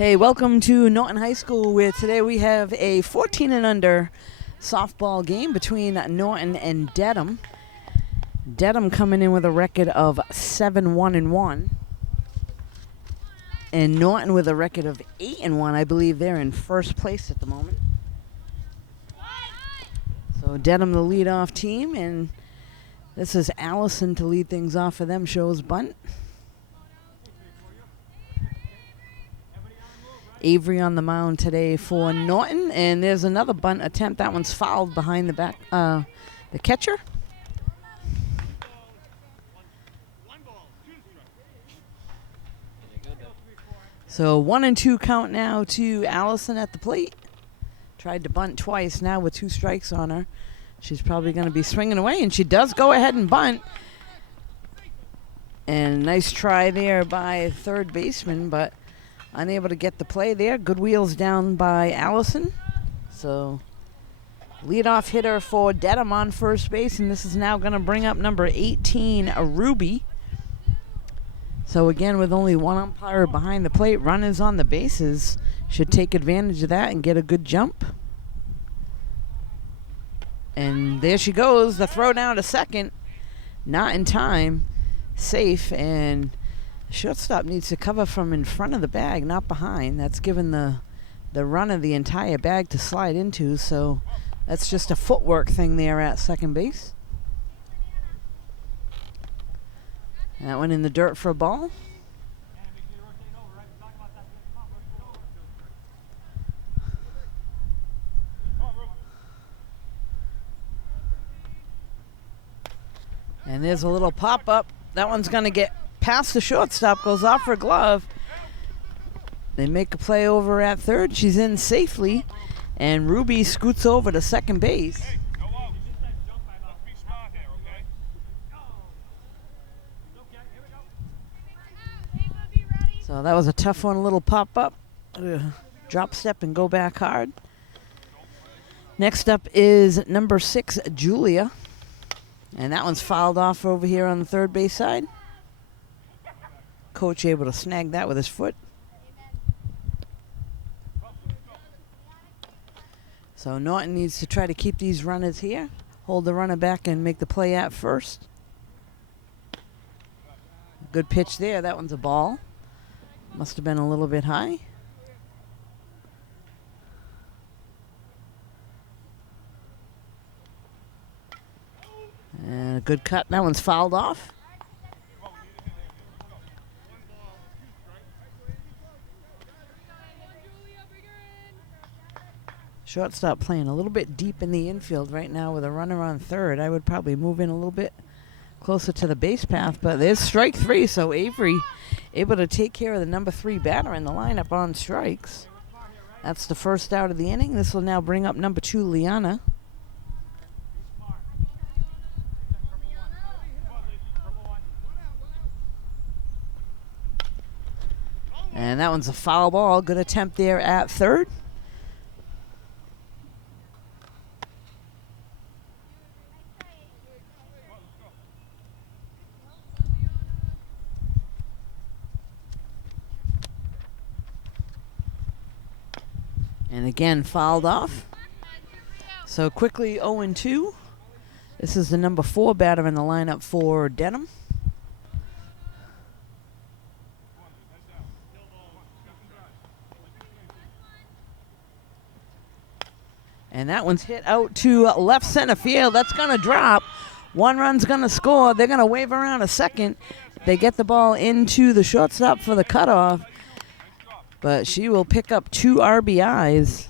Hey, welcome to Norton High School, where today we have a 14 and under softball game between Norton and Dedham. Dedham coming in with a record of 7-1-1, and Norton with a record of 8-1. I believe they're in first place at the moment. So Dedham, the leadoff team, and this is Allison to lead things off for them. Shows bunt. Avery on the mound today for Norton, and there's another bunt attempt. That one's fouled behind the back, the catcher. So 1-2 count now to Allison at the plate. Tried to bunt twice now with 2 strikes on her. She's probably going to be swinging away, and she does go ahead and bunt. And nice try there by third baseman, but unable to get the play there. Good wheels down by Allison. So leadoff hitter for Dedham on first base, and this is now going to bring up number 18, Ruby. So again, with only one umpire behind the plate, runners on the bases should take advantage of that and get a good jump. And there she goes, the throw down to second. Not in time. Safe, and shortstop needs to cover from in front of the bag, not behind. That's given the runner the entire bag to slide into, so that's just a footwork thing there at second base. That went in the dirt for a ball. And there's a little pop-up. That one's going to get past the shortstop, goes off her glove. They make a play over at third. She's in safely, and Ruby scoots over to second base. So that was a tough one, a little pop-up. Drop step and go back hard. Next up is number 6, Julia. And that one's fouled off over here on the third base side. Coach able to snag that with his foot. So Norton needs to try to keep these runners here. Hold the runner back and make the play at first. Good pitch there. That one's a ball. Must have been a little bit high. And a good cut. That one's fouled off. Shortstop playing a little bit deep in the infield right now with a runner on third. I would probably move in a little bit closer to the base path, but there's strike 3, so Avery able to take care of the number 3 batter in the lineup on strikes. That's the first out of the inning. This will now bring up number 2, Liana. And that one's a foul ball. Good attempt there at third. And again, fouled off. So quickly 0-2. This is the number 4 batter in the lineup for Dedham. And that one's hit out to left center field. That's going to drop. 1 run's going to score. They're going to wave around a second. They get the ball into the shortstop for the cutoff. But she will pick up 2 RBIs.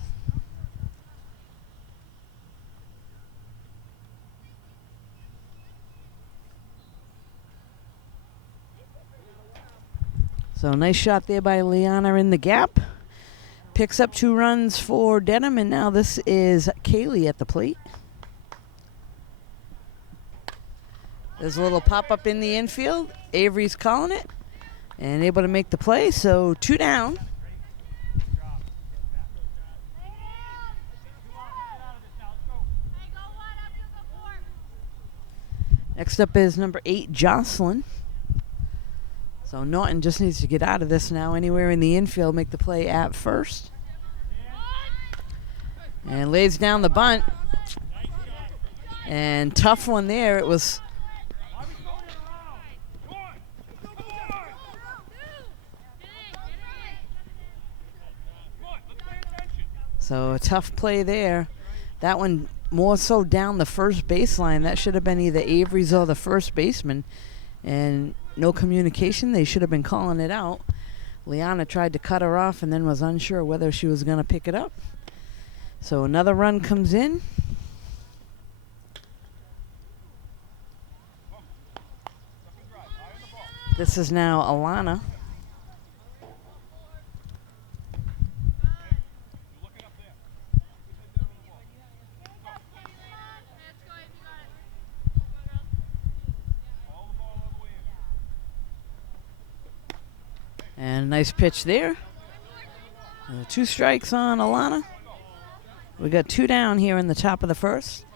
So nice shot there by Liana in the gap. Picks up 2 runs for Dedham, and now this is Kaylee at the plate. There's a little pop-up in the infield. Avery's calling it and able to make the play, so 2 down. Next up is number 8, Jocelyn. So Norton just needs to get out of this now. Anywhere in the infield, make the play at first. And lays down the bunt. And tough one there. It was... So a tough play there. That one more so down the first baseline. That should have been either Avery's or the first baseman. And no communication. They should have been calling it out. Liana tried to cut her off and then was unsure whether she was going to pick it up. So another run comes in. This is now Alana. And a nice pitch there. 2 strikes on Alana. We got 2 down here in the top of the first.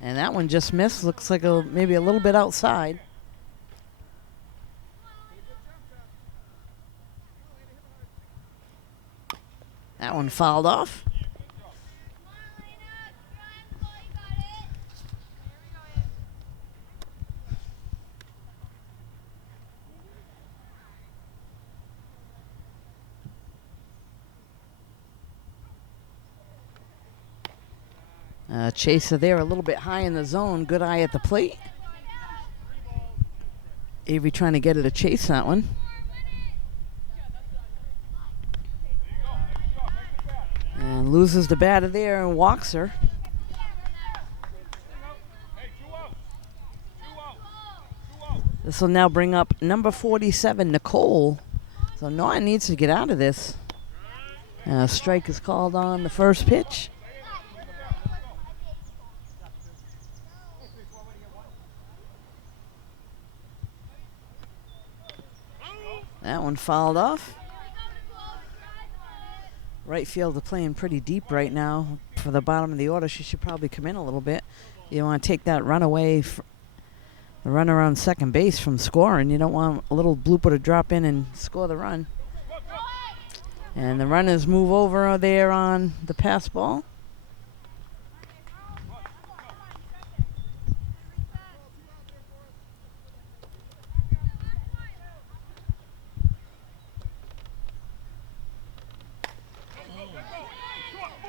And that one just missed. Looks like maybe a little bit outside. That one fouled off. Chaser there a little bit high in the zone. Good eye at the plate. Avery trying to get her to chase that one. And loses the batter there and walks her. This will now bring up number 47, Nicole. So Norton needs to get out of this. Strike is called on the first pitch. That one fouled off. Right field is playing pretty deep right now. For the bottom of the order, she should probably come in a little bit. You want to take that run away, the runner on second base from scoring. You don't want a little blooper to drop in and score the run. And the runners move over there on the pass ball.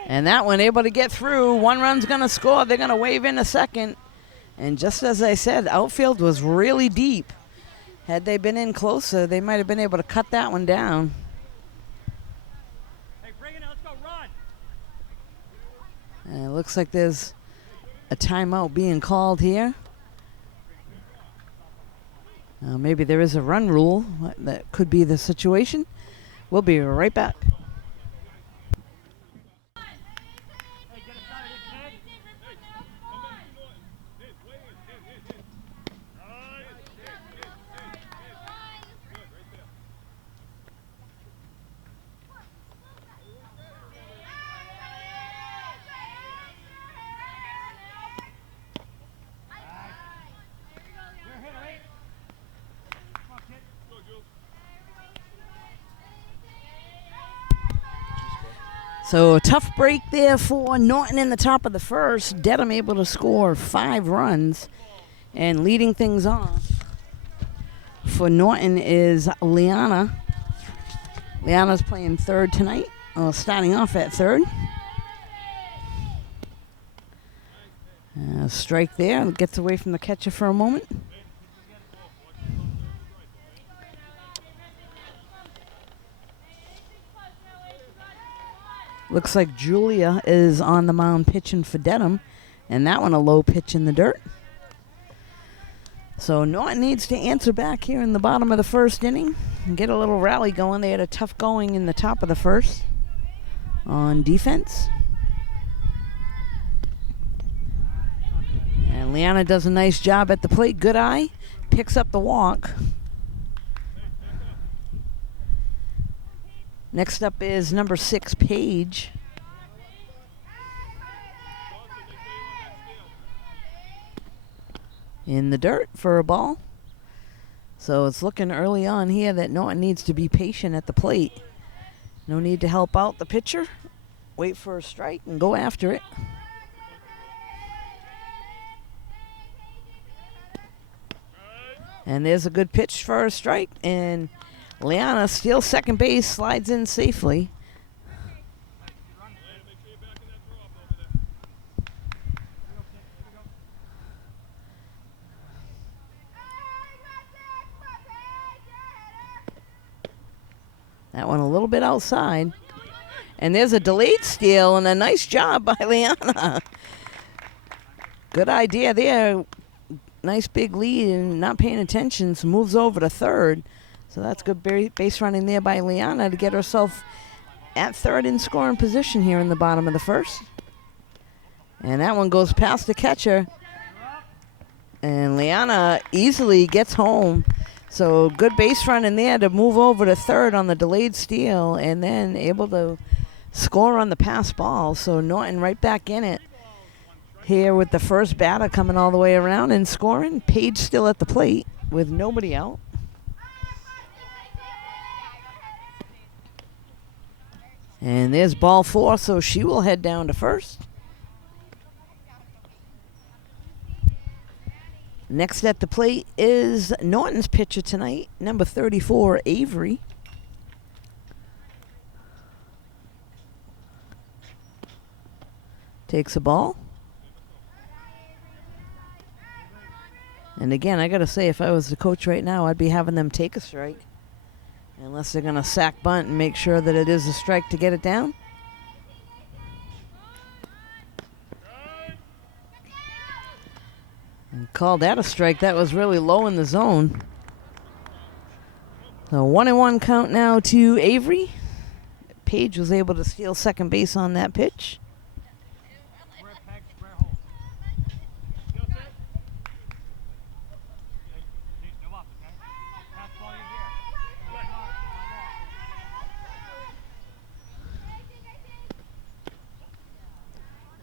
And that one able to get through. 1 run's going to score. They're going to wave in a second. And just as I said, outfield was really deep. Had they been in closer, they might have been able to cut that one down. Hey, bring it in. Let's go. Run. And it looks like there's a timeout being called here. Maybe there is a run rule. That could be the situation. We'll be right back. So a tough break there for Norton in the top of the first. Dedham able to score 5 runs. And leading things off for Norton is Liana. Liana's playing third tonight, starting off at third. Strike there, gets away from the catcher for a moment. Looks like Julia is on the mound pitching for Dedham, and that one a low pitch in the dirt. So Norton needs to answer back here in the bottom of the first inning and get a little rally going. They had a tough going in the top of the first on defense. And Liana does a nice job at the plate. Good eye. Picks up the walk. Next up is number 6, Paige. in the dirt for a ball. So it's looking early on here that Norton needs to be patient at the plate. No need to help out the pitcher. Wait for a strike and go after it. And there's a good pitch for a strike. And Liana steals second base, slides in safely. That one a little bit outside. And there's a delayed steal and a nice job by Liana. Good idea there. Nice big lead and not paying attention, so moves over to third. So that's good base running there by Liana to get herself at third in scoring position here in the bottom of the first. And that one goes past the catcher. And Liana easily gets home. So good base running there to move over to third on the delayed steal and then able to score on the pass ball. So Norton right back in it here with the first batter coming all the way around and scoring. Page still at the plate with nobody out. And there's ball 4, so she will head down to first. Next at the plate is Norton's pitcher tonight, number 34, Avery. Takes a ball. And again, I got to say, if I was the coach right now, I'd be having them take a strike. Unless they're going to sack bunt and make sure that it is a strike to get it down. And called that a strike. That was really low in the zone. So 1-1 count now to Avery. Page was able to steal second base on that pitch.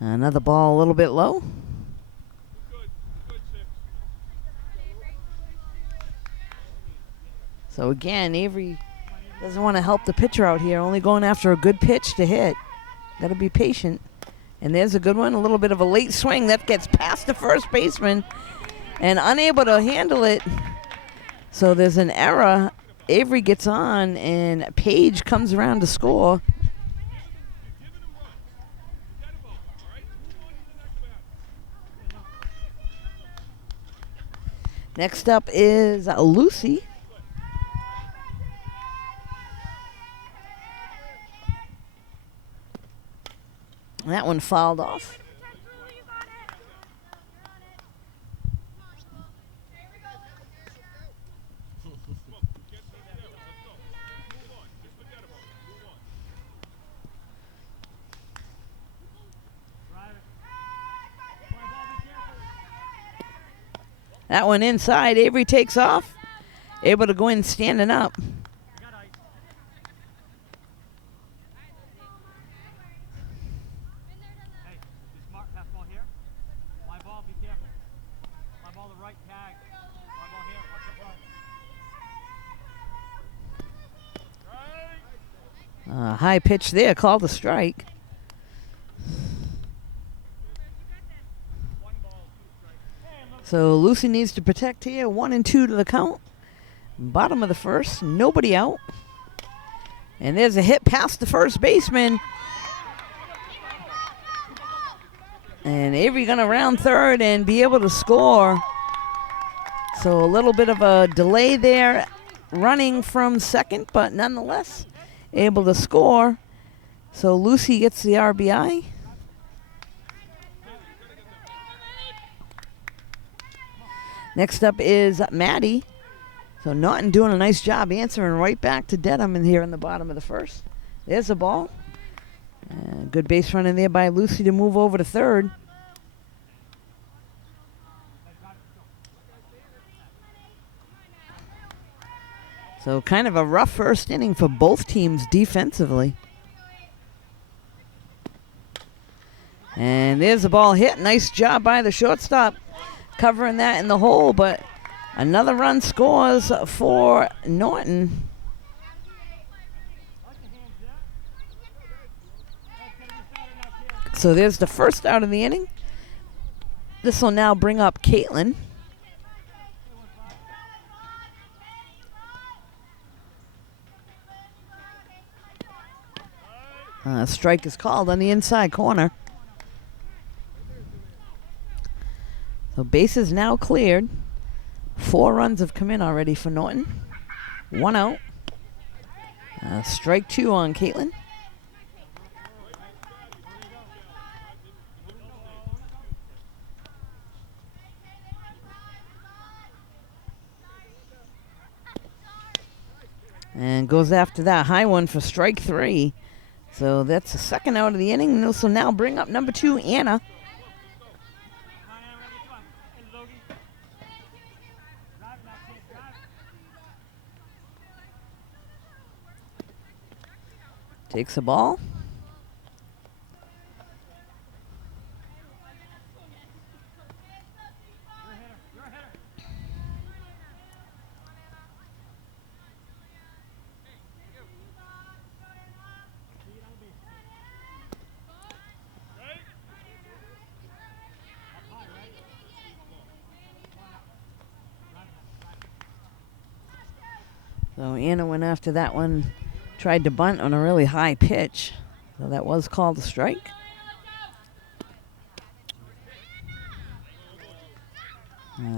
Another ball a little bit low. So again, Avery doesn't want to help the pitcher out here, only going after a good pitch to hit. Got to be patient. And there's a good one, a little bit of a late swing that gets past the first baseman and unable to handle it. So there's an error. Avery gets on and Page comes around to score. Next up is Lucy. That one fouled off. That one inside. Avery takes off. Able to go in standing up. High pitch there, called a strike. So Lucy needs to protect here. 1-2 to the count. Bottom of the first, nobody out. And there's a hit past the first baseman. And Avery gonna round third and be able to score. So a little bit of a delay there, running from second, but nonetheless able to score. So Lucy gets the RBI. Next up is Maddie. So Norton doing a nice job answering right back to Dedham in here in the bottom of the first. There's the ball. Good base running there by Lucy to move over to third. So kind of a rough first inning for both teams defensively. And there's the ball hit. Nice job by the shortstop covering that in the hole, but another run scores for Norton. So there's the first out of the inning. This will now bring up Caitlin. Strike is called on the inside corner. So bases now cleared. 4 runs have come in already for Norton. 1 out. Strike 2 on Caitlin. And goes after that high one for strike 3. So that's the second out of the inning. And this will now bring up number 2, Anna. Takes the ball. So Anna went after that one, tried to bunt on a really high pitch. So that was called a strike.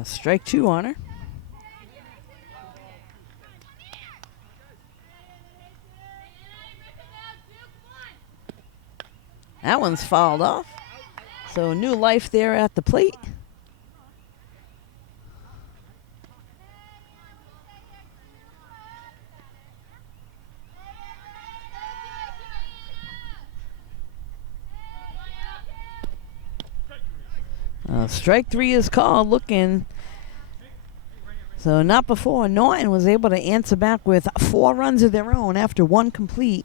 Strike 2 on her. That one's fouled off. So new life there at the plate. Strike 3 is called, looking. So not before Norton was able to answer back with 4 runs of their own after 1 complete.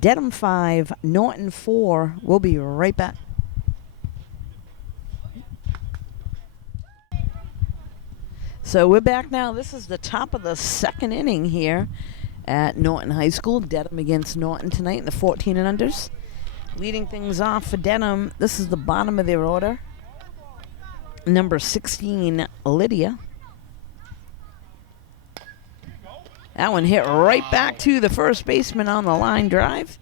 Dedham 5, Norton 4. We'll be right back. So we're back now. This is the top of the second inning here at Norton High School. Dedham against Norton tonight in the 14 and unders. Leading things off for Dedham, this is the bottom of their order. Number 16, Lydia. That one hit right back to the first baseman on the line drive.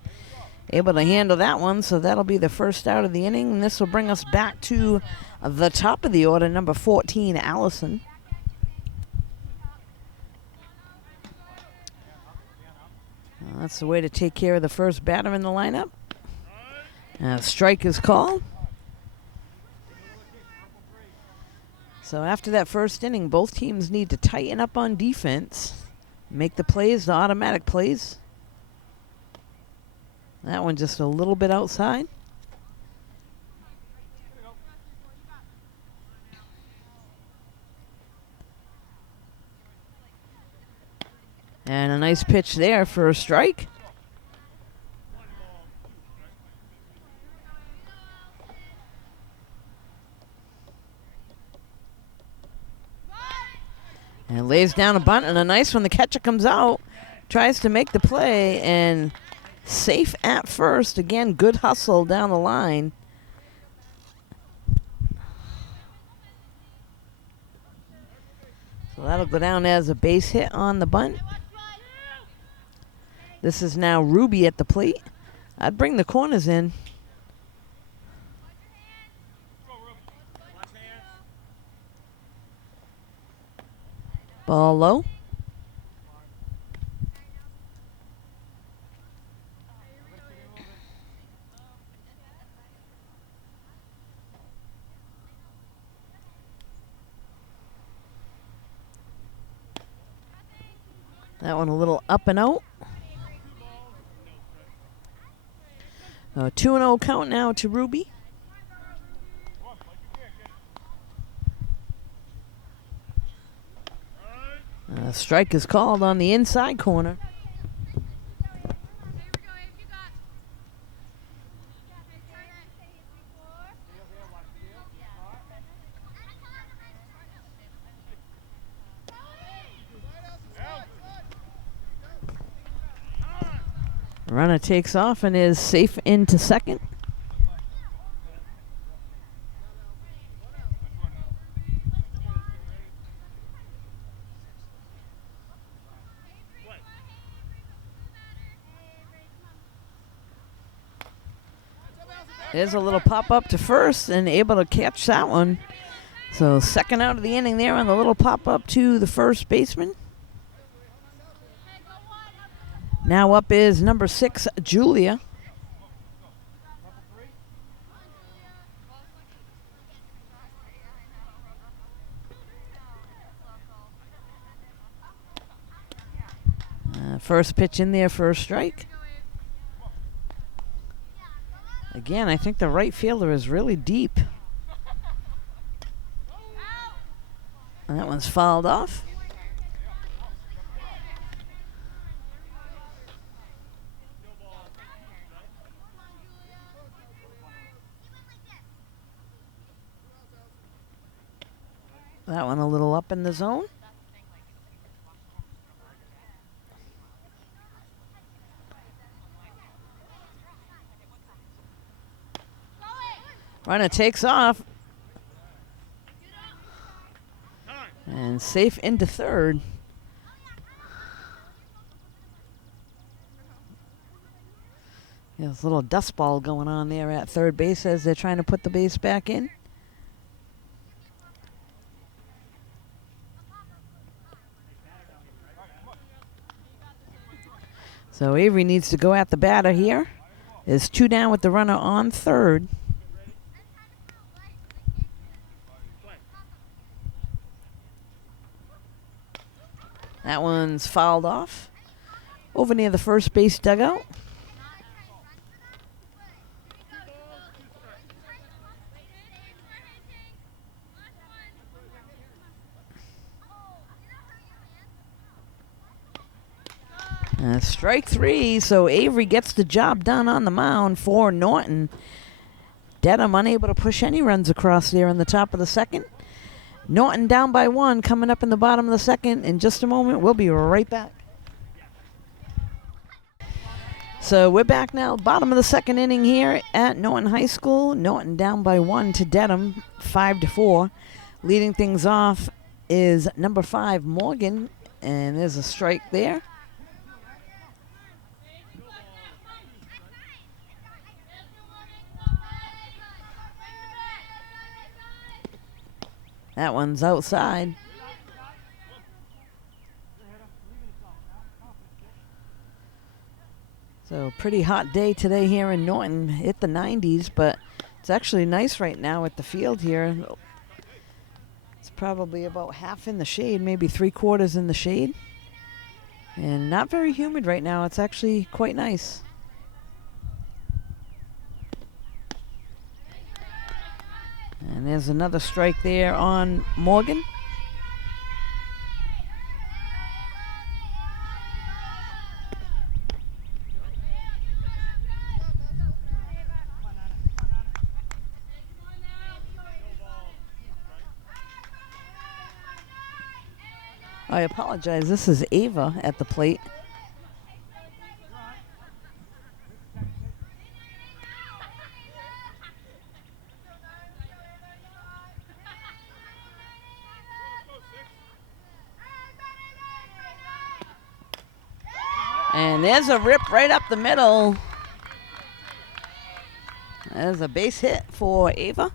Able to handle that one, so that'll be the first out of the inning. And this will bring us back to the top of the order, number 14, Allison. That's the way to take care of the first batter in the lineup. Strike is called. So after that first inning, both teams need to tighten up on defense. Make the plays, the automatic plays. That one just a little bit outside. And a nice pitch there for a strike. And lays down a bunt and a nice one. The catcher comes out, tries to make the play, and safe at first. Again, good hustle down the line. So that'll go down as a base hit on the bunt. This is now Ruby at the plate. I'd bring the corners in. Ball low. That one a little up and out. 2-0 count now to Ruby. Strike is called on the inside corner. Runner takes off and is safe into second. There's a little pop-up to first and able to catch that one. So second out of the inning there on the little pop-up to the first baseman. Now up is number 6, Julia. First pitch in there for a strike. Again, I think the right fielder is really deep. And that one's fouled off. That one a little up in the zone. Runner takes off. And safe into third. There's a little dust ball going on there at third base as they're trying to put the base back in. So Avery needs to go at the batter here. There's 2 down with the runner on third. That one's fouled off. Over near the first base dugout. Strike 3, so Avery gets the job done on the mound for Norton. Dedham unable to push any runs across there in the top of the second. Norton down by 1, coming up in the bottom of the second. In just a moment, we'll be right back. So we're back now, bottom of the second inning here at Norton High School. Norton down by 1 to Dedham, 5-4. Leading things off is number 5, Morgan, and there's a strike there. That one's outside. So pretty hot day today here in Norton. Hit the 90s, but it's actually nice right now at the field here. It's probably about half in the shade, maybe 3/4 in the shade. And not very humid right now. It's actually quite nice. And there's another strike there on Morgan. I apologize. This is Ava at the plate. And there's a rip right up the middle. There's a base hit for Ava.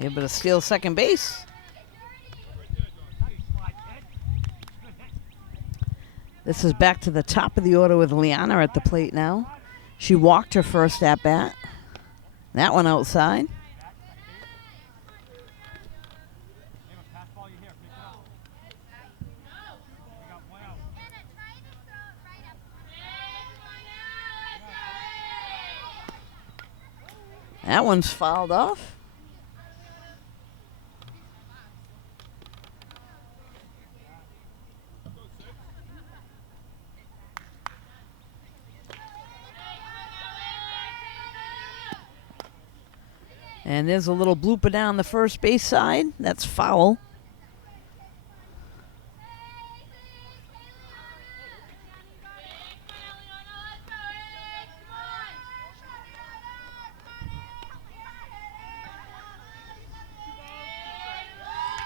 Able to steal second base. This is back to the top of the order with Liana at the plate now. She walked her first at bat. That one outside. That one's fouled off. And there's a little blooper down the first base side. That's foul.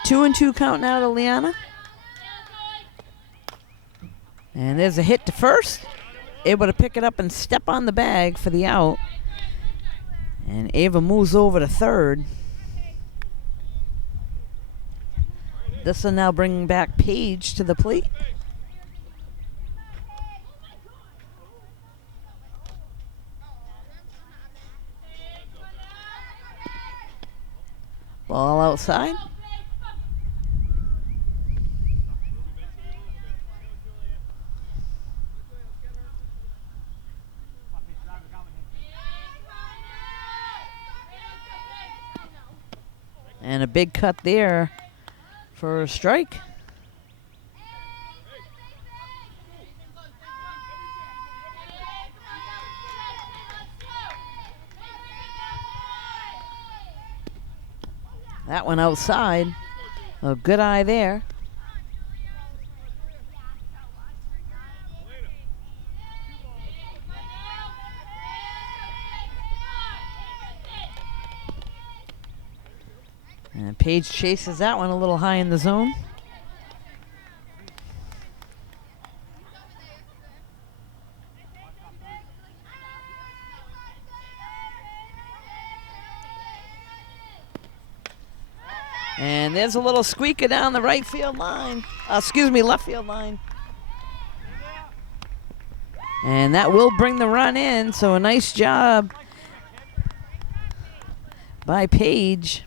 Two and two count now to Liana. And there's a hit to first. Able to pick it up and step on the bag for the out. And Ava moves over to third. This will now bring back Paige to the plate. Ball outside. And a big cut there for a strike. That one outside. A good eye there. And Paige chases that one a little high in the zone. And there's a little squeaker down the right field line. Left field line. And that will bring the run in, so a nice job by Paige.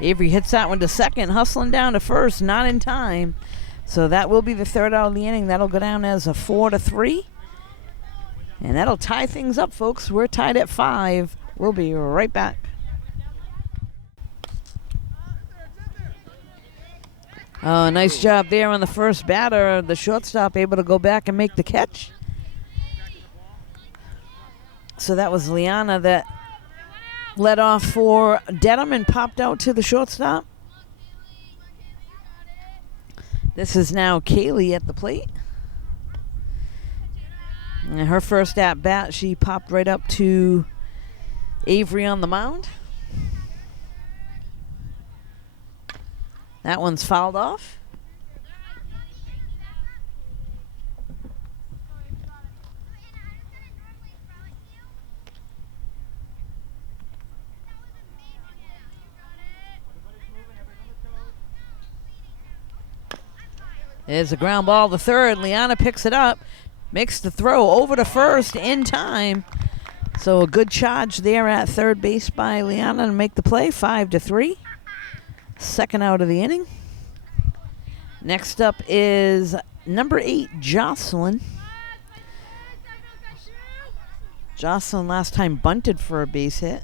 Avery hits that one to second, hustling down to first, not in time. So that will be the third out of the inning. That'll go down as a 4-3. And that'll tie things up, folks. We're tied at 5. We'll be right back. Oh, nice job there on the first batter. The shortstop able to go back and make the catch. So that was Liana that led off for Dedham and popped out to the shortstop. This is now Kaylee at the plate. And her first at bat, she popped right up to Avery on the mound. That one's fouled off. There's a ground ball to third. Liana picks it up, makes the throw over to first in time. So a good charge there at third base by Liana to make the play, 5-3. Second out of the inning. Next up is number 8, Jocelyn. Jocelyn last time bunted for a base hit.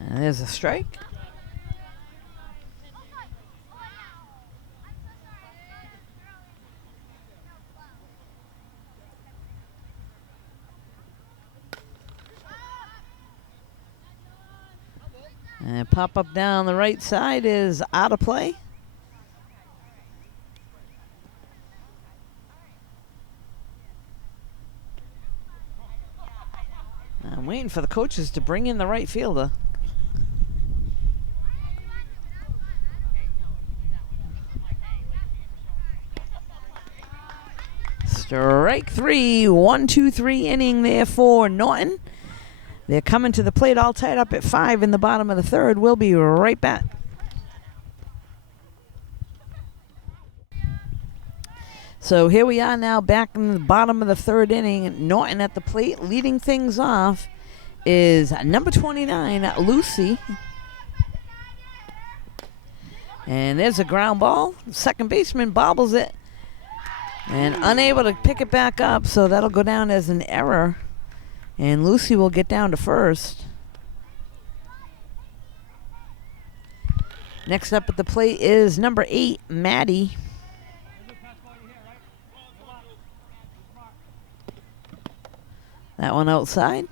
And there's a strike. And pop up down the right side is out of play. I'm waiting for the coaches to bring in the right fielder. Strike three. 1-2-3 inning there for Norton. They're coming to the plate all tied up at 5 in the bottom of the third. We'll be right back. So here we are now back in the bottom of the third inning. Norton at the plate. Leading things off is number 29, Lucy. And there's a ground ball. Second baseman bobbles it and unable to pick it back up, so that'll go down as an error. And Lucy will get down to first. Next up at the plate is number 8, Maddie. That one outside.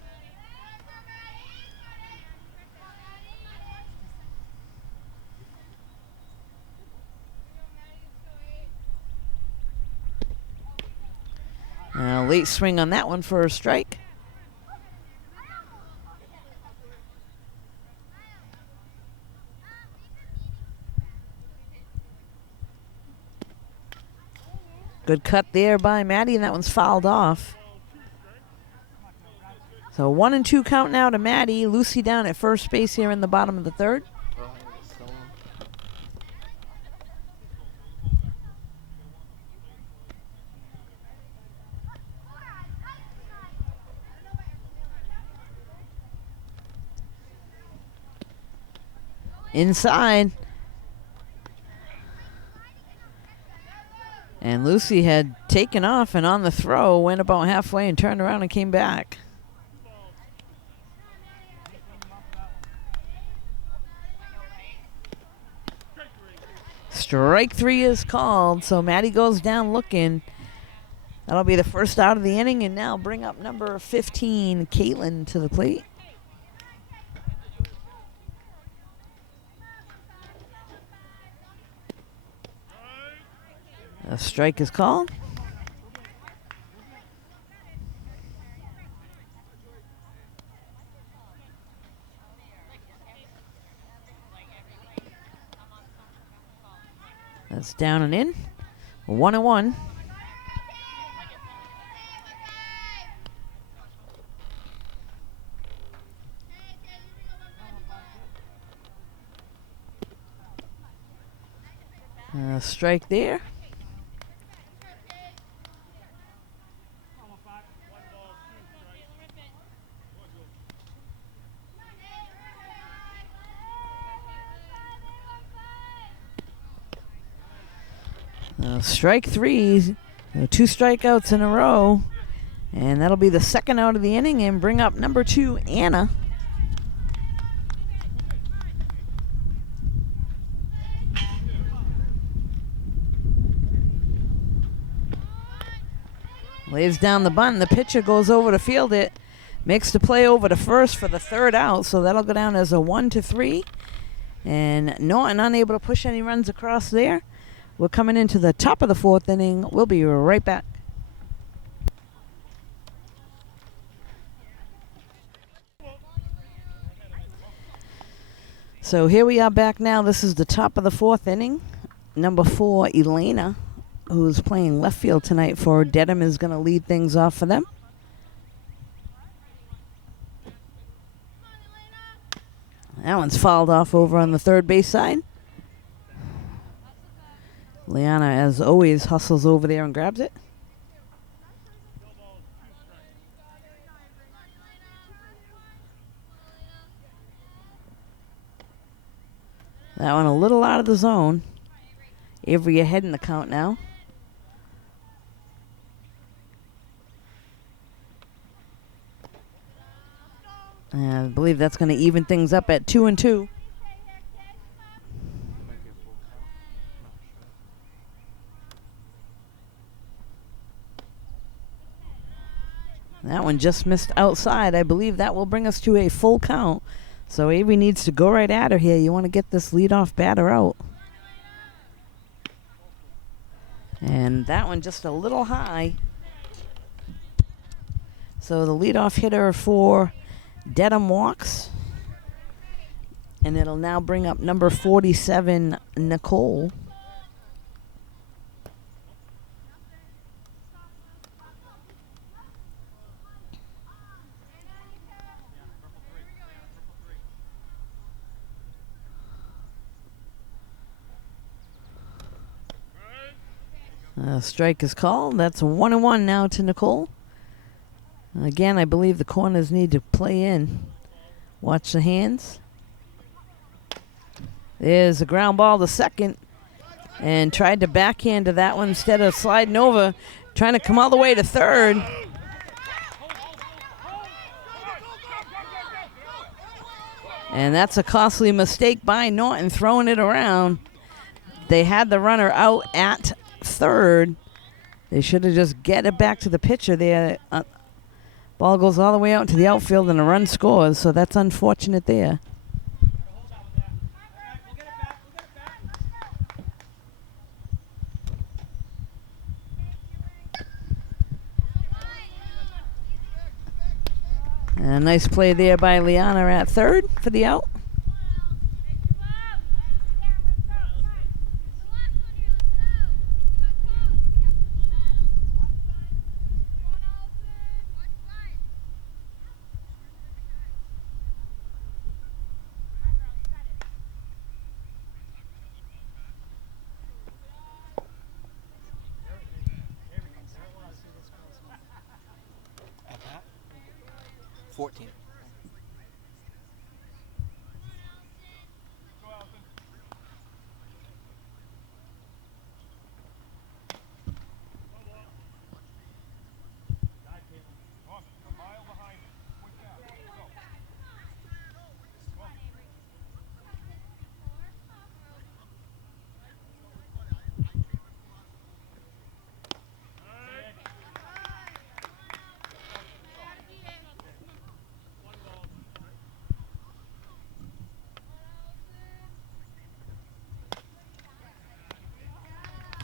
Late swing on that one for a strike. Good cut there by Maddie, and that one's fouled off. So 1-2 count now to Maddie. Lucy down at first base here in the bottom of the third. Inside. And Lucy had taken off and on the throw, went about halfway and turned around and came back. Strike three is called, so Maddie goes down looking. That'll be the first out of the inning, and now bring up number 15, Caitlin, to the plate. A strike is called. That's down and in. 1-1. Strike there. Strike three. 2 strikeouts in a row. And that'll be the second out of the inning, and bring up number 2, Anna. Lays down the bunt. The pitcher goes over to field it. Makes the play over to first for the third out. So that'll go down as a 1-3. And Norton unable to push any runs across there. We're coming into the top of the fourth inning. We'll be right back. So here we are back now. This is the top of the fourth inning. Number 4, Elena, who's playing left field tonight for Dedham, is going to lead things off for them. That one's fouled off over on the third base side. Liana, as always, hustles over there and grabs it. That one a little out of the zone. Avery ahead in the count now. And I believe that's going to even things up at 2-2. That one just missed outside. I believe that will bring us to a full count. So Avery needs to go right at her here. You want to get this leadoff batter out. And that one just a little high. So the leadoff hitter for Dedham walks. And it'll now bring up number 47, Nicole. Strike is called. That's 1-1 now to Nicole. Again, I believe the corners need to play in. Watch the hands. There's a ground ball to second. And tried to backhand to that one instead of sliding over. Trying to come all the way to third. And that's a costly mistake by Norton, throwing it around. They had the runner out at third. They should have just get it back to the pitcher there. Ball goes all the way out into the outfield and a run scores, so that's unfortunate there. A nice play there by Liana at third for the out. At bat? 14.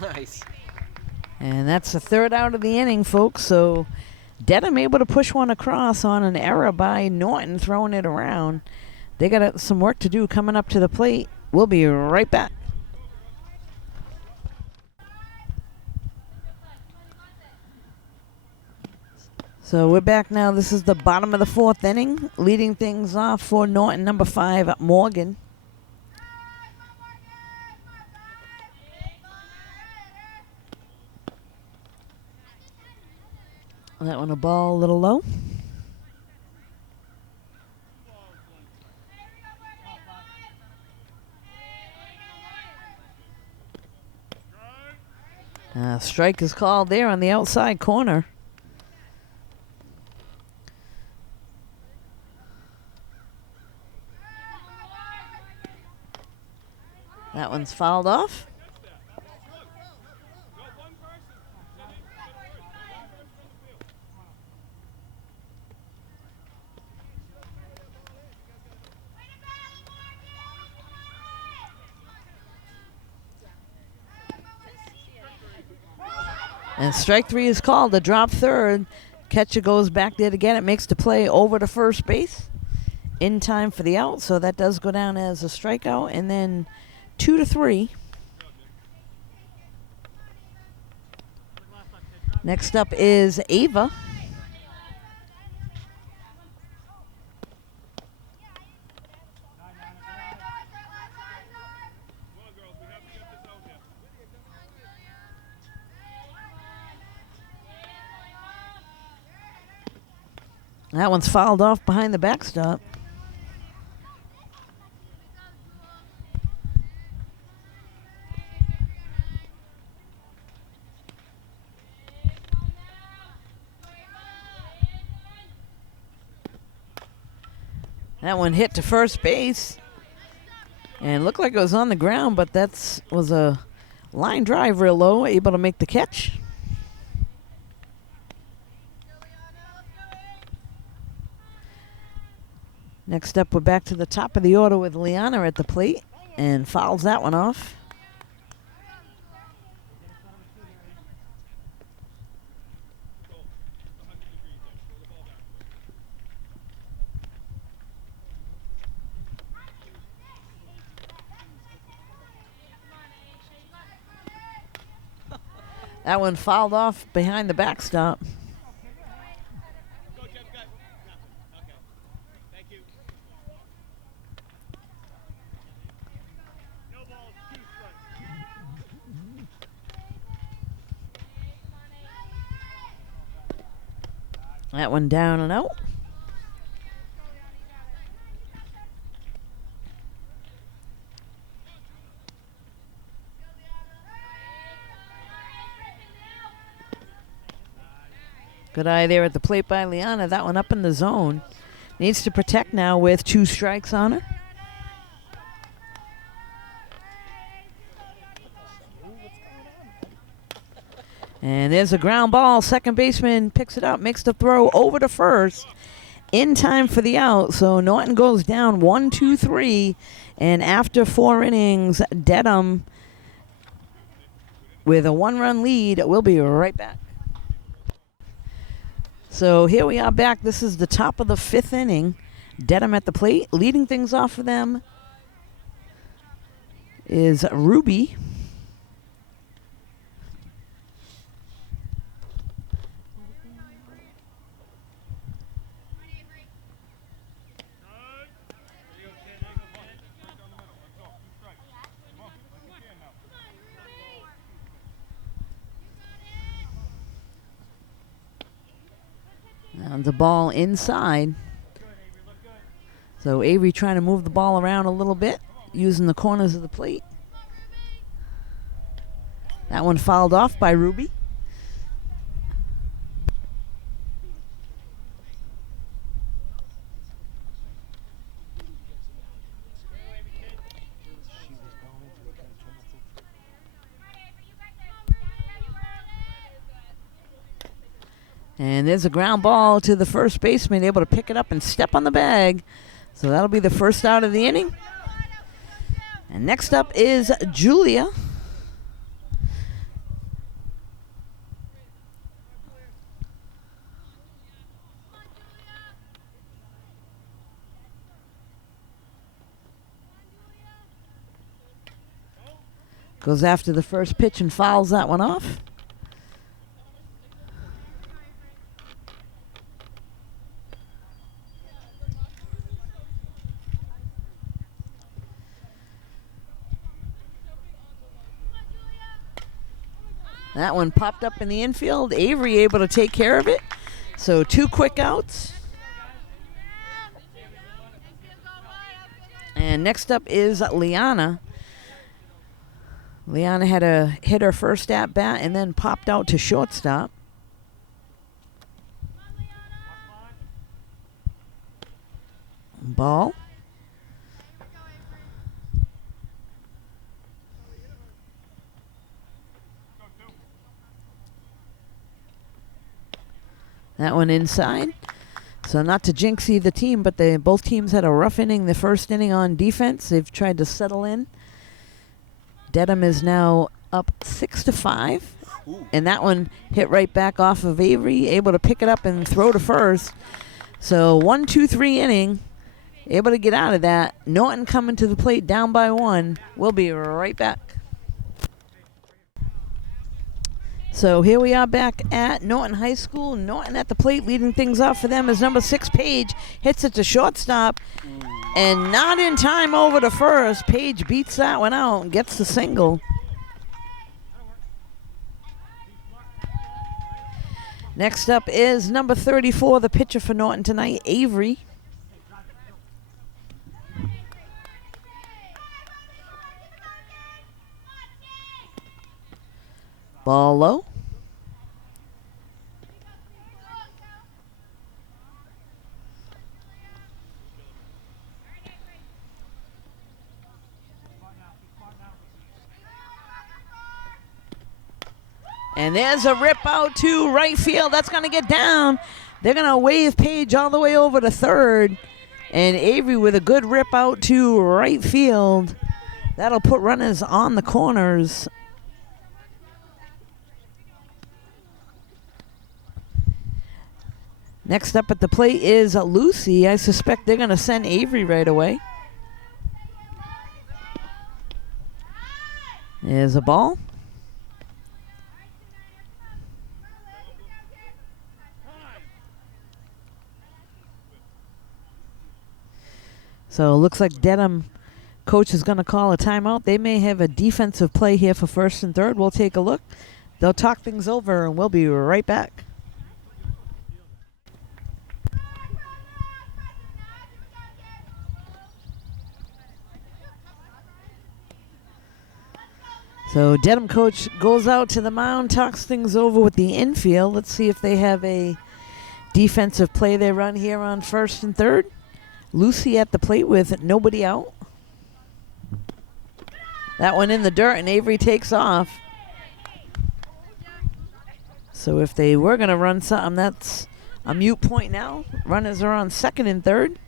Nice. And that's the third out of the inning, folks. So Dedham able to push one across on an error by Norton throwing it around. They got some work to do coming up to the plate. We'll be right back. So we're back now. This is the bottom of the fourth inning. Leading things off for Norton, number 5, Morgan. That one a ball a little low. Strike is called there on the outside corner. That one's fouled off. And strike 3 is called. The drop third. Catcher goes back there to get it. Makes the play over to first base. In time for the out. So that does go down as a strikeout. And then 2-3. Next up is Ava. That one's fouled off behind the backstop. That one hit to first base. And looked like it was on the ground, but that was a line drive real low, able to make the catch. Next up, we're back to the top of the order with Liana at the plate and fouls that one off. That one fouled off behind the backstop. That one down and out. Good eye there at the plate by Liana. That one up in the zone. Needs to protect now with 2 strikes on her. And there's a ground ball. Second baseman picks it up, makes the throw over to first in time for the out. So Norton goes down 1-2-3. And after 4 innings, Dedham with a 1-run lead. We'll be right back. So here we are back. This is the top of the 5th inning. Dedham at the plate. Leading things off for them is Ruby. And the ball inside. So Avery trying to move the ball around a little bit, using the corners of the plate. That one fouled off by Ruby. And there's a ground ball to the first baseman, able to pick it up and step on the bag. So that'll be the first out of the inning. And next up is Julia. Goes after the first pitch and fouls that one off. That one popped up in the infield. Avery able to take care of it. So 2 quick outs. And next up is Liana. Liana had to hit her first at bat and then popped out to shortstop. Ball. That one inside. So not to jinx either team, but both teams had a rough inning the first inning on defense. They've tried to settle in. Dedham is now up 6-5. And that one hit right back off of Avery, able to pick it up and throw to first. So 1-2-3 inning, able to get out of that. Norton coming to the plate down by 1. We'll be right back. So here we are back at Norton High School. Norton at the plate, leading things off for them is number 6, Paige. Hits it to shortstop and not in time over to first. Paige beats that one out and gets the single. Next up is number 34, the pitcher for Norton tonight, Avery. Ball low. And there's a rip out to right field. That's going to get down. They're going to wave Paige all the way over to third. And Avery with a good rip out to right field. That'll put runners on the corners. Next up at the plate is Lucy. I suspect they're going to send Avery right away. There's a ball. So it looks like Dedham coach is going to call a timeout. They may have a defensive play here for first and third. We'll take a look. They'll talk things over and we'll be right back. So Dedham coach goes out to the mound, talks things over with the infield. Let's see if they have a defensive play they run here on first and third. Lucy at the plate with nobody out. That one in the dirt, and Avery takes off. So if they were going to run something, that's a mute point now. Runners are on second and third.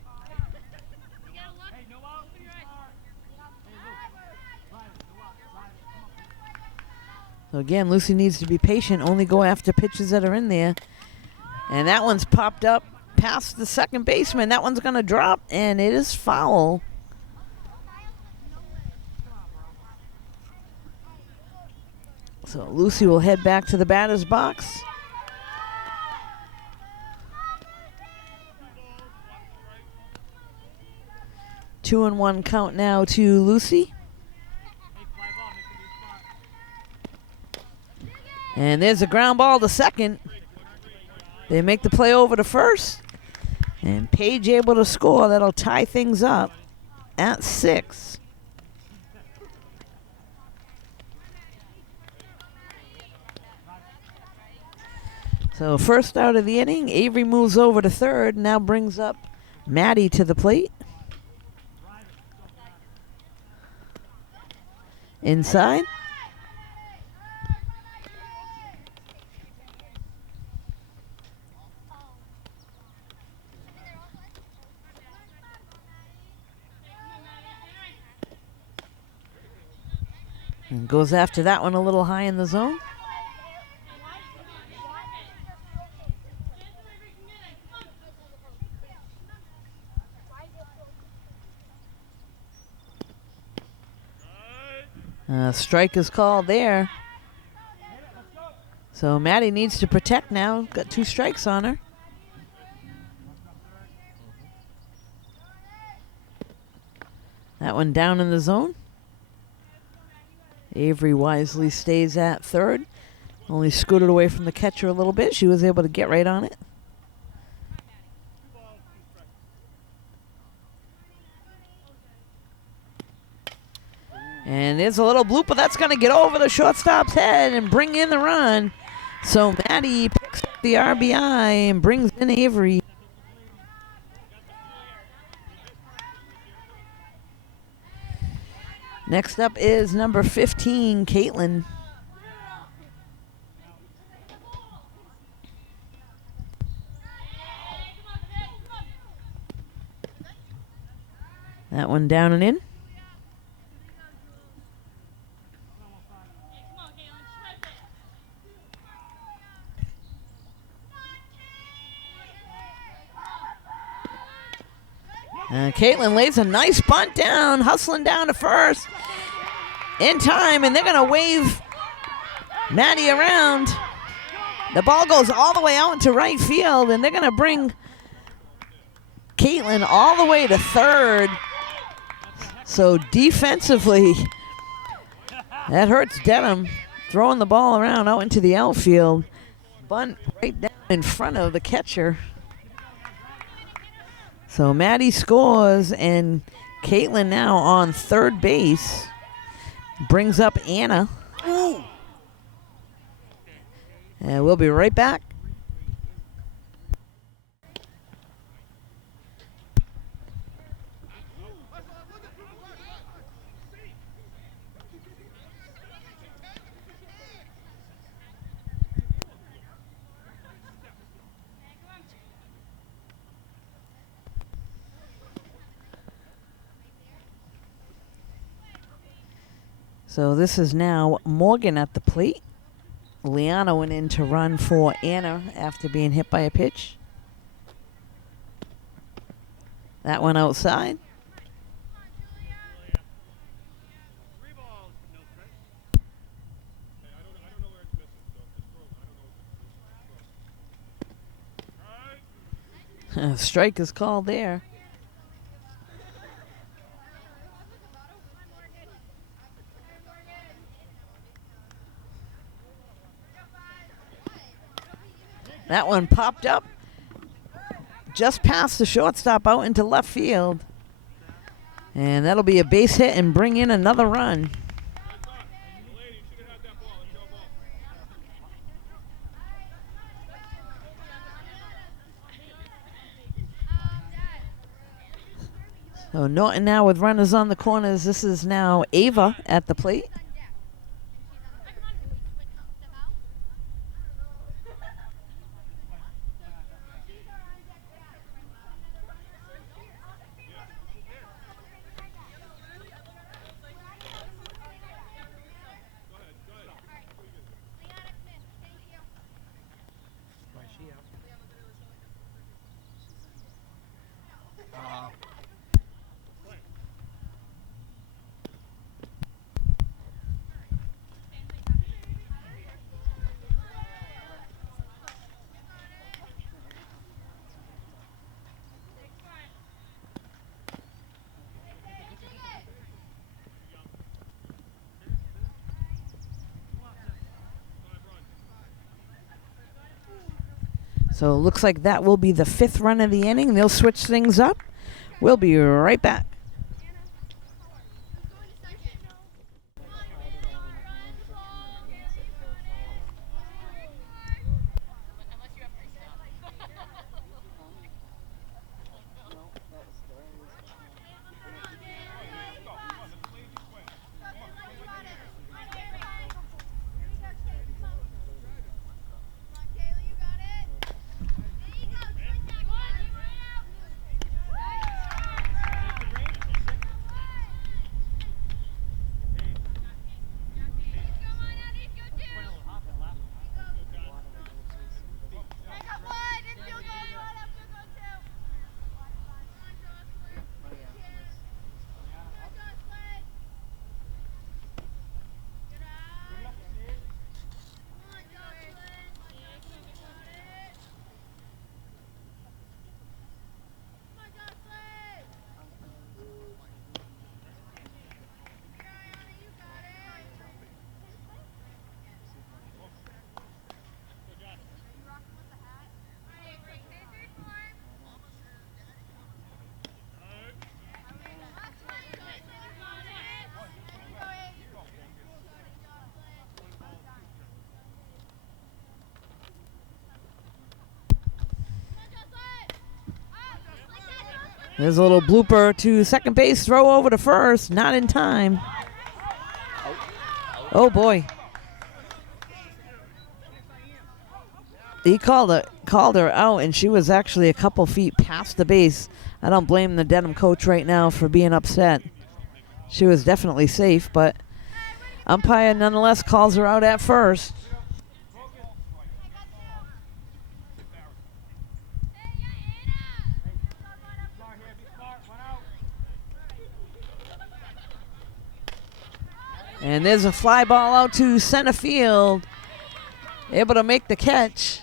So again, Lucy needs to be patient, only go after pitches that are in there. And that one's popped up past the second baseman. That one's going to drop, and it is foul. So Lucy will head back to the batter's box. Two and one count now to Lucy. And there's a ground ball to second. They make the play over to first. And Page able to score. That'll tie things up at 6. So first out of the inning, Avery moves over to third. Now brings up Maddie to the plate. Inside. And goes after that one a little high in the zone. Strike is called there. So Maddie needs to protect now. Got 2 strikes on her. That one down in the zone. Avery wisely stays at third. Only scooted away from the catcher a little bit. She was able to get right on it. And there's a little blooper that's going to get over the shortstop's head and bring in the run. So Maddie picks up the RBI and brings in Avery. Next up is number 15, Caitlin. That one down and in. Caitlin lays a nice bunt down, hustling down to first. In time, and they're going to wave Maddie around. The ball goes all the way out into right field, and they're going to bring Caitlin all the way to third. So defensively, that hurts Dedham. Throwing the ball around out into the outfield. Bunt right down in front of the catcher. So Maddie scores, and Caitlin now on third base. Brings up Anna. Ooh. And we'll be right back. So this is now Morgan at the plate. Liana went in to run for Anna after being hit by a pitch. That one outside. Strike is called there. That one popped up just past the shortstop out into left field. And that'll be a base hit and bring in another run. So Norton now with runners on the corners. This is now Ava at the plate. Where's she at? So it looks like that will be the 5th run of the inning. They'll switch things up. We'll be right back. There's a little blooper to second base, throw over to first, not in time. Oh boy. He called her out, and she was actually a couple feet past the base. I don't blame the Dedham coach right now for being upset. She was definitely safe, but umpire nonetheless calls her out at first. And there's a fly ball out to center field. Able to make the catch.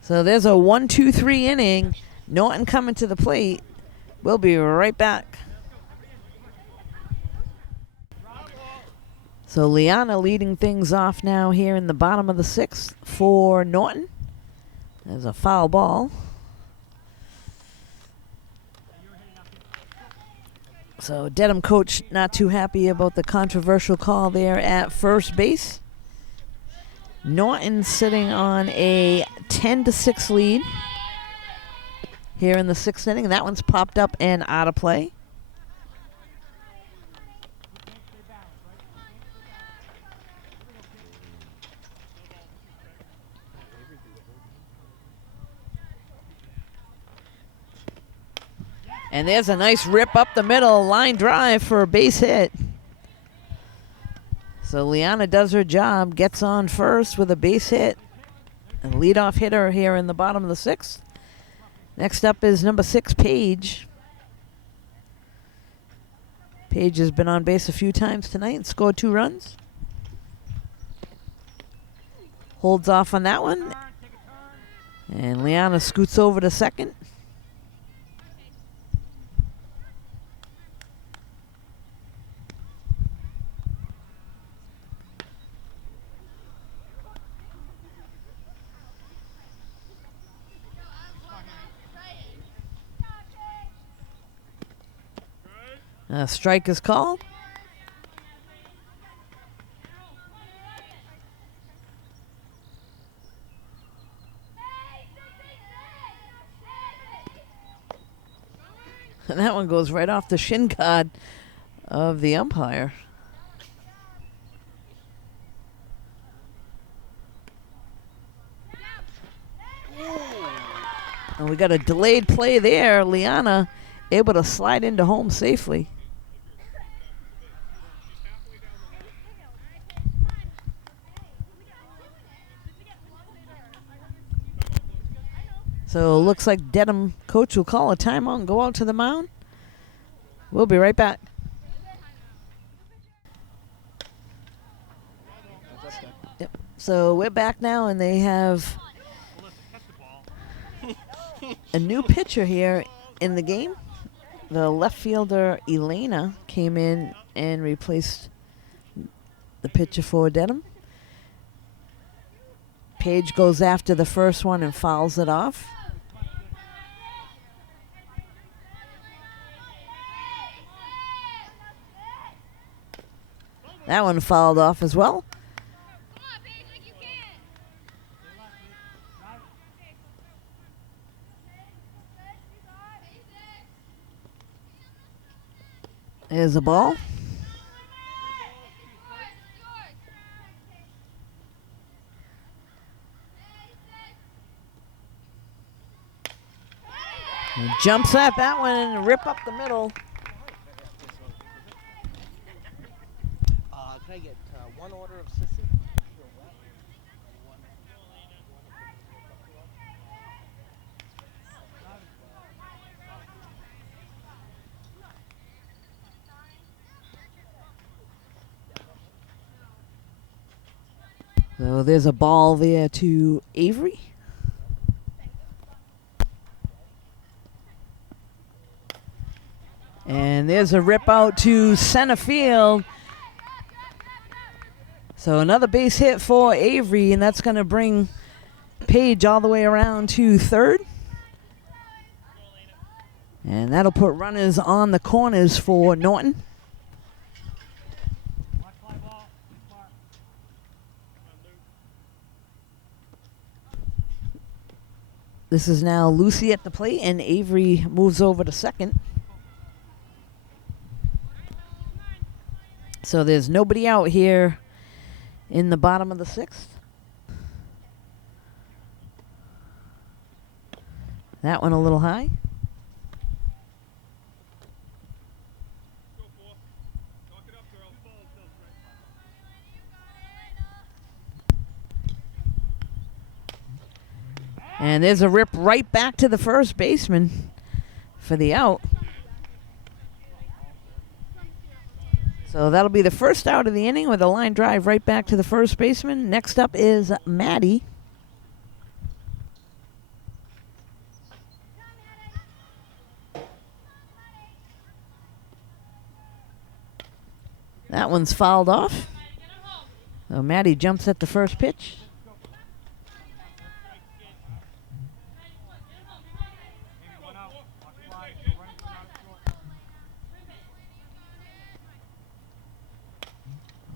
So there's a 1-2-3 inning. Norton coming to the plate. We'll be right back. So Liana leading things off now here in the bottom of the 6th for Norton. There's a foul ball. So Dedham coach not too happy about the controversial call there at first base. Norton sitting on a 10-6 lead here in the 6th inning. That one's popped up and out of play. And there's a nice rip up the middle, line drive for a base hit. So Liana does her job, gets on first with a base hit. A leadoff hitter here in the bottom of the 6th. Next up is number 6, Paige. Paige has been on base a few times tonight and scored 2 runs. Holds off on that one. And Liana scoots over to second. A strike is called. And that one goes right off the shin guard of the umpire. And we got a delayed play there. Liana able to slide into home safely. So it looks like Dedham coach will call a timeout and go out to the mound. We'll be right back. Yep. So we're back now, and they have a new pitcher here in the game. The left fielder, Elena, came in and replaced the pitcher for Dedham. Page goes after the first one and fouls it off. That one fouled off as well. There's a ball. And jumps at that one and rip up the middle. Can I get one order of sissy? So there's a ball there to Avery. And there's a rip out to center field. So another base hit for Avery, and that's going to bring Page all the way around to third. And that'll put runners on the corners for Norton. This is now Lucy at the plate, and Avery moves over to second. So there's nobody out here in the bottom of the sixth. That one a little high. And there's a rip right back to the first baseman for the out. So that'll be the first out of the inning with a line drive right back to the first baseman. Next up is Maddie. That one's fouled off. So Maddie jumps at the first pitch.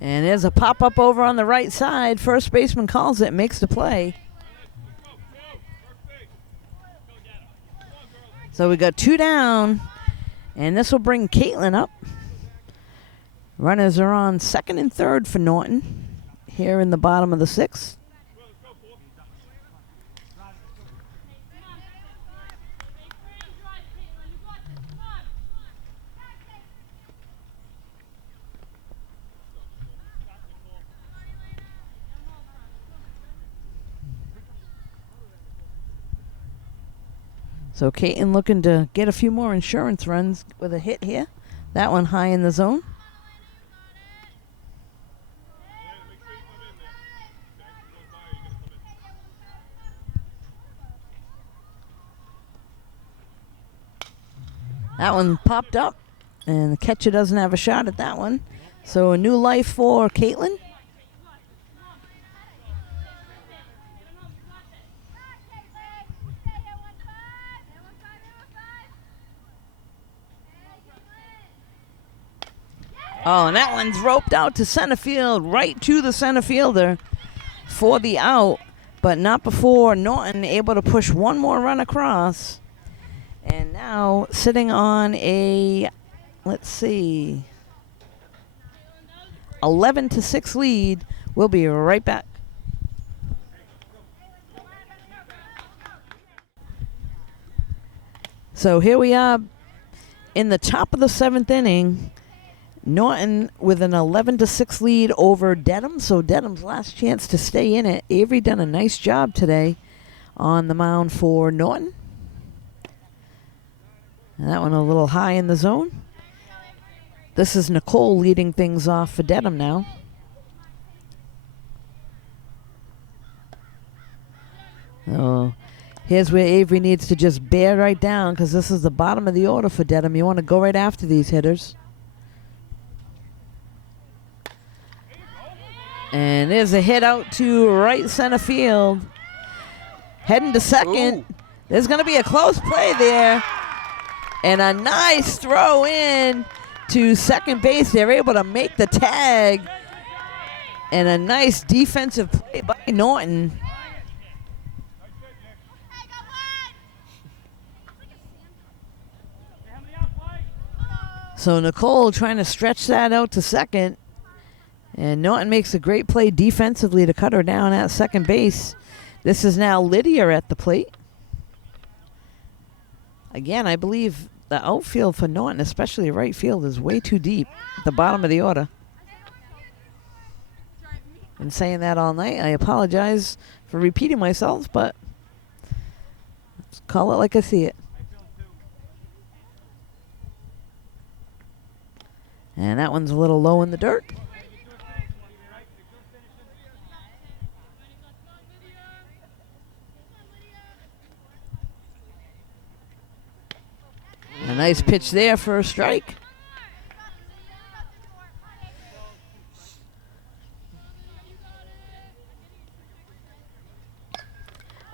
And there's a pop-up over on the right side. First baseman calls it, makes the play. So we got two down, and this will bring Caitlin up. Runners are on second and third for Norton here in the bottom of the sixth. So Caitlin looking to get a few more insurance runs with a hit here. That one high in the zone. That one popped up, and the catcher doesn't have a shot at that one. So a new life for Caitlin. Oh, and that one's roped out to center field, right to the center fielder for the out, but not before Norton able to push one more run across. And now sitting on a, let's see, 11-6 lead. We'll be right back. So here we are in the top of the 7th inning. Norton with an 11-6 lead over Dedham. So Dedham's last chance to stay in it. Avery done a nice job today on the mound for Norton. And that one a little high in the zone. This is Nicole leading things off for Dedham now. Oh, here's where Avery needs to just bear right down, because this is the bottom of the order for Dedham. You want to go right after these hitters. And there's a hit out to right center field. Heading to second. Ooh. There's going to be a close play there. And a nice throw in to second base. They're able to make the tag. And a nice defensive play by Norton. So Nicole trying to stretch that out to second. And Norton makes a great play defensively to cut her down at second base. This is now Lydia at the plate. Again, I believe the outfield for Norton, especially right field, is way too deep at the bottom of the order. Been saying that all night. I apologize for repeating myself, but let's call it like I see it. And that one's a little low in the dirt. A nice pitch there for a strike.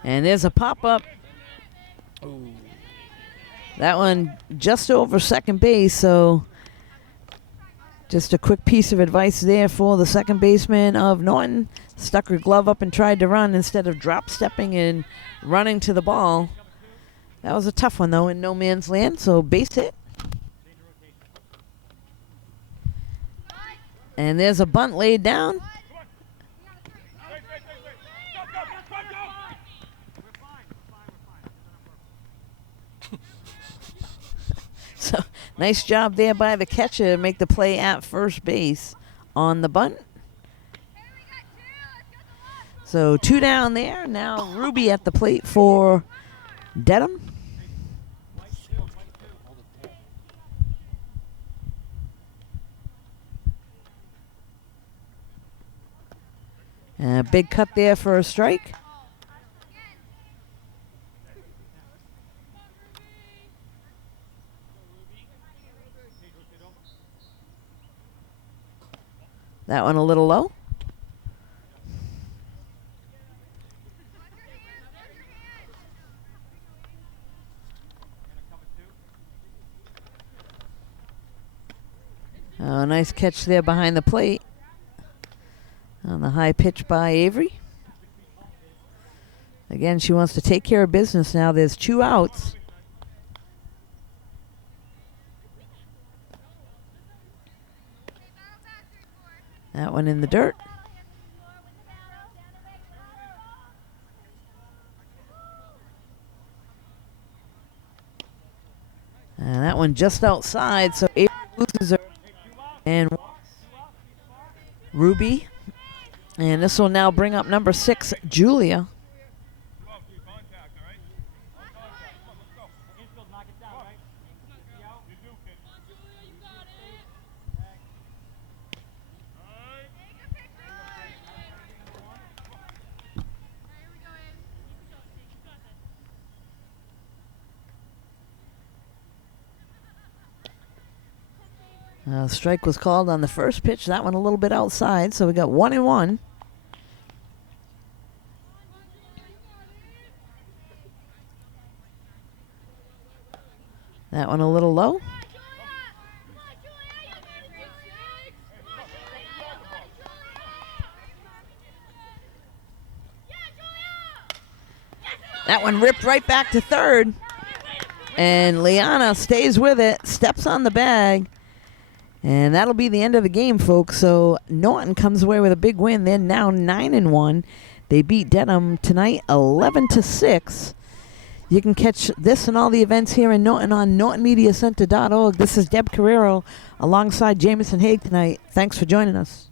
And there's a pop-up. That one just over second base, so just a quick piece of advice there for the second baseman of Norton. Stuck her glove up and tried to run instead of drop-stepping and running to the ball. That was a tough one, though, in no man's land, so base hit. And there's a bunt laid down. So nice job there by the catcher to make the play at first base on the bunt. So 2 down there. Now Ruby at the plate for Dedham. Big cut there for a strike. That one a little low. Oh, nice catch there behind the plate. On the high pitch by Avery. Again, she wants to take care of business now. There's 2 outs. That one in the dirt. And that one just outside, so Avery loses her. And Ruby. And this will now bring up number 6, Julia. Strike was called on the first pitch. That one a little bit outside, so we got 1-1. That one a little low. That one ripped right back to third. And Liana stays with it, steps on the bag. And that'll be the end of the game, folks. So Norton comes away with a big win. They're now 9-1. They beat Dedham tonight 11-6. You can catch this and all the events here in Norton on nortonmediacenter.org. This is Deb Carrero alongside Jamison Haig tonight. Thanks for joining us.